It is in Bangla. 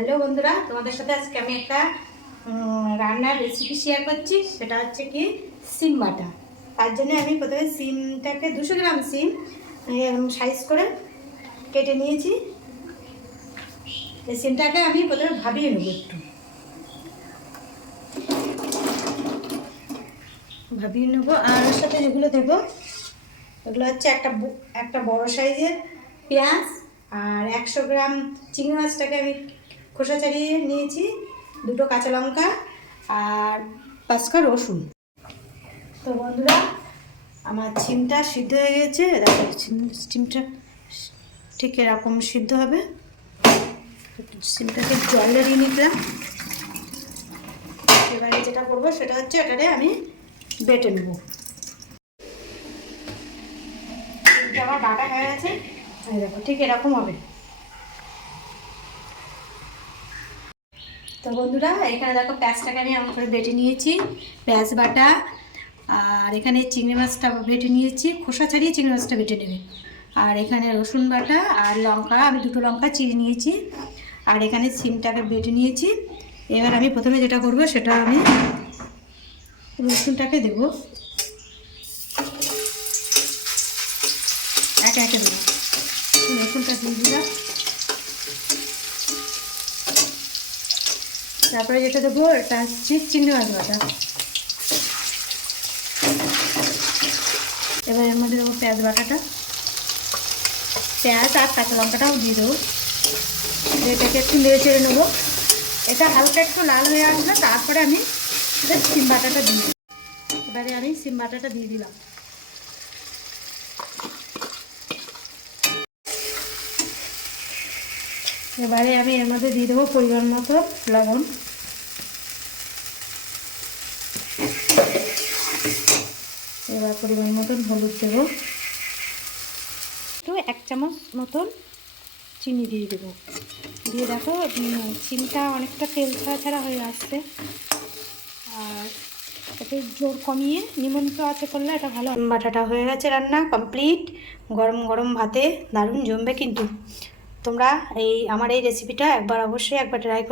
হ্যালো বন্ধুরা, তোমাদের সাথে আজকে আমি একটা রান্নার রেসিপি শেয়ার করছি। সেটা হচ্ছে কি সিম বাটা। তার জন্য আমি প্রথমে সিমটাকে 200 গ্রাম সিম সাইজ করে কেটে নিয়েছি। এই সিমটাকে আমি প্রথমে ভাবিয়ে নেব, একটু ভাবিয়ে নেবো। আর ওর সাথে যেগুলো দেবো এগুলো হচ্ছে একটা বড় সাইজের পেঁয়াজ, আর 100 গ্রাম চিংড়ি মাছটাকে আমি খোসা ছাড়িয়ে নিয়েছি, 2টো কাঁচা লঙ্কা আর 5 রসুন। তো বন্ধুরা, আমার সিমটা সিদ্ধ হয়ে গেছে। দেখো সিমটা ঠিক এরকম সিদ্ধ হবে। সিমটাকে জল দিয়ে নিলাম। এবারে যেটা করবো সেটা হচ্ছে এটারে আমি বেটে নেব। সিমটা আমার বাটা হয়ে গেছে, দেখো ঠিক এরকম হবে। তো বন্ধুরা, এখানে দেখো পেঁয়াজটাকে আমি এমন করে বেটে নিয়েছি, পেঁয়াজ বাটা। আর এখানে চিংড়ি মাছটা বেটে নিয়েছি, খোসা ছাড়িয়ে চিংড়ি মাছটা বেটে নেবে। আর এখানে রসুন বাটা আর লঙ্কা, আমি 2টো লঙ্কা চিড়ে নিয়েছি। আর এখানে সিমটাকে বেটে নিয়েছি। এবার আমি প্রথমে যেটা করব সেটা আমি রসুনটাকে দেবো, একে একে দেবো। রসুনটা দিয়ে দিলাম। তারপরে যেটা দেবো এটা হচ্ছে চিংড়ি মাছ বাটা। এবার এর মধ্যে দেবো পেঁয়াজ বাটাটা, পেঁয়াজ আর কাঁচা লঙ্কাটাও দিয়ে দেবো। এটাকে একটু নেড়ে চেড়ে নেবো। এটা হালকা একটু লাল হয়ে আসবে, তারপরে আমি সিম বাটাটা দিয়ে দিই। এবারে আমি সিম বাটাটা দিয়ে দিলাম। এবারে আমি এর মধ্যে দিয়ে দেবো পরিমাণ মতো লবণ। এবার পরিমাণ মতন হলুদ দেবো, একটু 1 চামচ মতন চিনি দিয়ে দেবো। দিয়ে দেখো চিনিটা অনেকটা তেল ছাড়া ছাড়া হয়ে আসছে। আর এতে জোর কমিয়ে নিমন্ত্রণ আছে করলে এটা ভালো। বাটাটা হয়ে গেছে, রান্না কমপ্লিট। গরম গরম ভাতে দারুণ জমবে। কিন্তু তোমরা আমার এই রেসিপিটা অবশ্যই একবার ট্রাই করো।